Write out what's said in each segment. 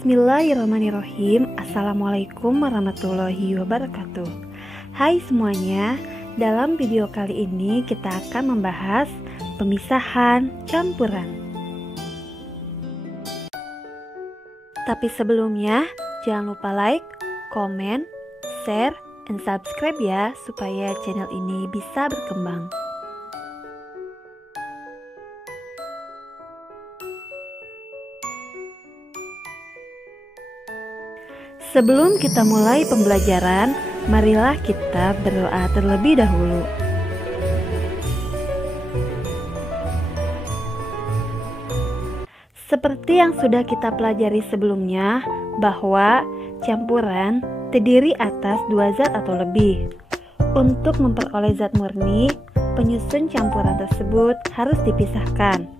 Bismillahirrahmanirrahim. Assalamualaikum warahmatullahi wabarakatuh. Hai semuanya, dalam video kali ini kita akan membahas pemisahan campuran. Tapi sebelumnya, jangan lupa like, komen, share, dan subscribe ya, supaya channel ini bisa berkembang. Sebelum kita mulai pembelajaran, marilah kita berdoa terlebih dahulu. Seperti yang sudah kita pelajari sebelumnya, bahwa campuran terdiri atas dua zat atau lebih. Untuk memperoleh zat murni, penyusun campuran tersebut harus dipisahkan.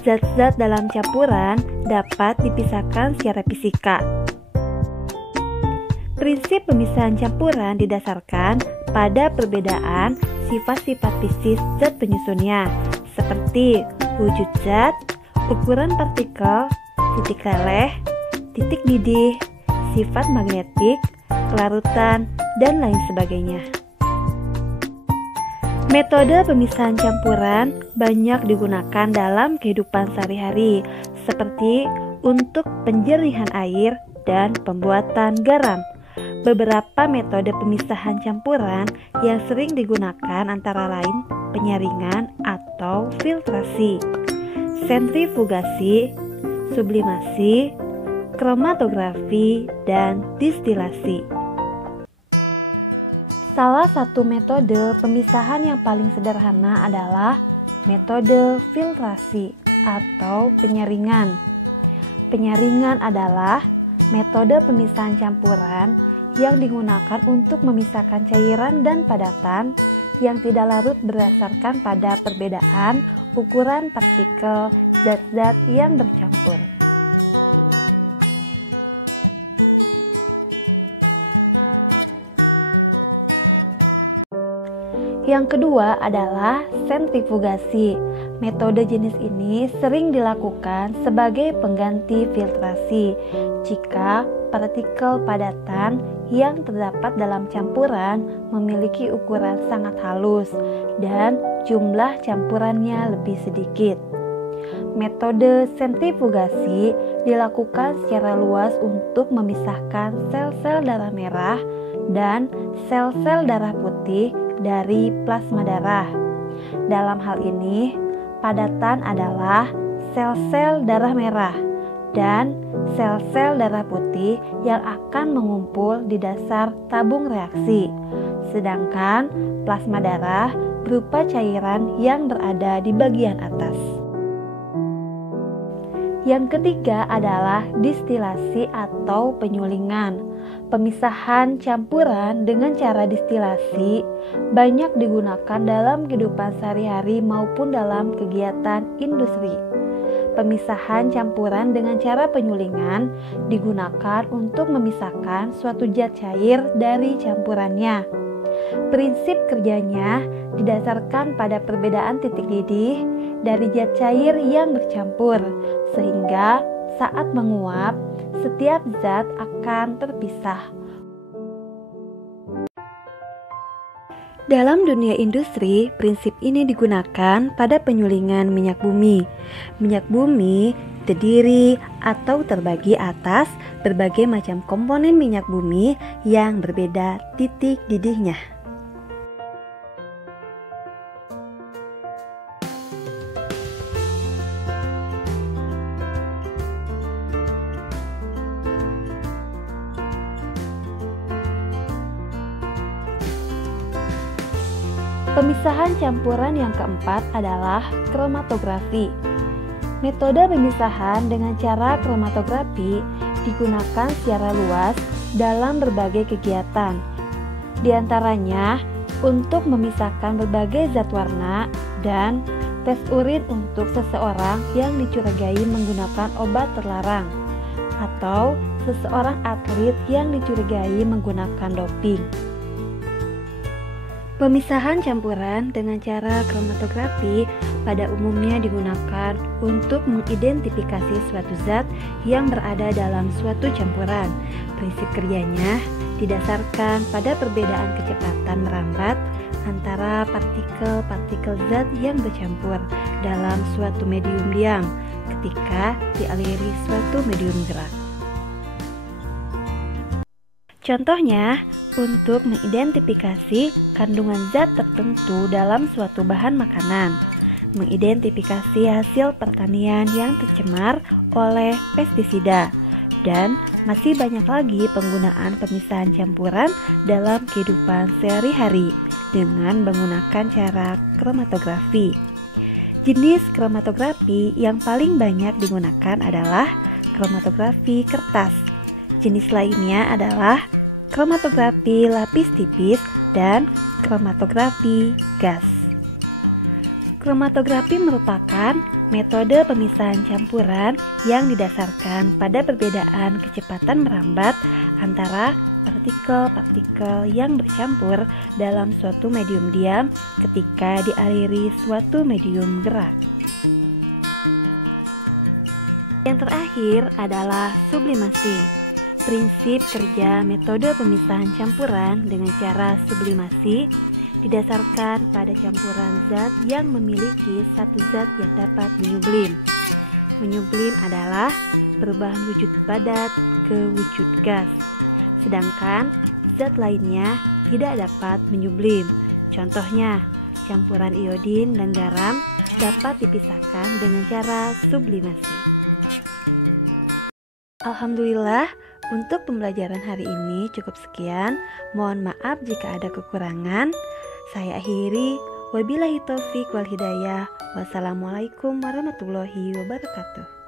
Zat-zat dalam campuran dapat dipisahkan secara fisika. Prinsip pemisahan campuran didasarkan pada perbedaan sifat-sifat fisik zat penyusunnya, seperti wujud zat, ukuran partikel, titik leleh, titik didih, sifat magnetik, kelarutan, dan lain sebagainya. Metode pemisahan campuran banyak digunakan dalam kehidupan sehari-hari, seperti untuk penjernihan air dan pembuatan garam. Beberapa metode pemisahan campuran yang sering digunakan antara lain penyaringan atau filtrasi, sentrifugasi, sublimasi, kromatografi, dan distilasi. Salah satu metode pemisahan yang paling sederhana adalah metode filtrasi atau penyaringan. Penyaringan adalah metode pemisahan campuran yang digunakan untuk memisahkan cairan dan padatan yang tidak larut berdasarkan pada perbedaan ukuran partikel zat-zat yang bercampur. Yang kedua adalah sentrifugasi. Metode jenis ini sering dilakukan sebagai pengganti filtrasi jika partikel padatan yang terdapat dalam campuran memiliki ukuran sangat halus dan jumlah campurannya lebih sedikit. Metode sentrifugasi dilakukan secara luas untuk memisahkan sel-sel darah merah dan sel-sel darah putih dari plasma darah. Dalam hal ini, padatan adalah sel-sel darah merah dan sel-sel darah putih yang akan mengumpul di dasar tabung reaksi. Sedangkan plasma darah berupa cairan yang berada di bagian atas. Yang ketiga adalah distilasi atau penyulingan. Pemisahan campuran dengan cara distilasi banyak digunakan dalam kehidupan sehari-hari maupun dalam kegiatan industri. Pemisahan campuran dengan cara penyulingan digunakan untuk memisahkan suatu zat cair dari campurannya. Prinsip kerjanya didasarkan pada perbedaan titik didih dari zat cair yang bercampur, sehingga saat menguap, setiap zat akan terpisah. Dalam dunia industri, prinsip ini digunakan pada penyulingan minyak bumi. Minyak bumi terdiri atau terbagi atas berbagai macam komponen minyak bumi yang berbeda titik didihnya. Pemisahan campuran yang keempat adalah kromatografi. Metode pemisahan dengan cara kromatografi digunakan secara luas dalam berbagai kegiatan. Di antaranya untuk memisahkan berbagai zat warna dan tes urin untuk seseorang yang dicurigai menggunakan obat terlarang atau seseorang atlet yang dicurigai menggunakan doping. Pemisahan campuran dengan cara kromatografi pada umumnya digunakan untuk mengidentifikasi suatu zat yang berada dalam suatu campuran. Prinsip kerjanya didasarkan pada perbedaan kecepatan merambat antara partikel-partikel zat yang bercampur dalam suatu medium diam ketika dialiri suatu medium gerak. Contohnya, untuk mengidentifikasi kandungan zat tertentu dalam suatu bahan makanan, mengidentifikasi hasil pertanian yang tercemar oleh pestisida, dan masih banyak lagi penggunaan pemisahan campuran dalam kehidupan sehari-hari dengan menggunakan cara kromatografi. Jenis kromatografi yang paling banyak digunakan adalah kromatografi kertas. Jenis lainnya adalah kromatografi lapis tipis dan kromatografi gas. Kromatografi merupakan metode pemisahan campuran yang didasarkan pada perbedaan kecepatan merambat antara partikel-partikel yang bercampur dalam suatu medium diam ketika dialiri suatu medium gerak. Yang terakhir adalah sublimasi. Prinsip kerja metode pemisahan campuran dengan cara sublimasi didasarkan pada campuran zat yang memiliki satu zat yang dapat menyublim. Menyublim adalah perubahan wujud padat ke wujud gas, sedangkan zat lainnya tidak dapat menyublim. Contohnya, campuran iodin dan garam dapat dipisahkan dengan cara sublimasi. Alhamdulillah, untuk pembelajaran hari ini cukup sekian. Mohon maaf jika ada kekurangan. Saya akhiri. Wabillahi taufik wal hidayah. Wassalamualaikum warahmatullahi wabarakatuh.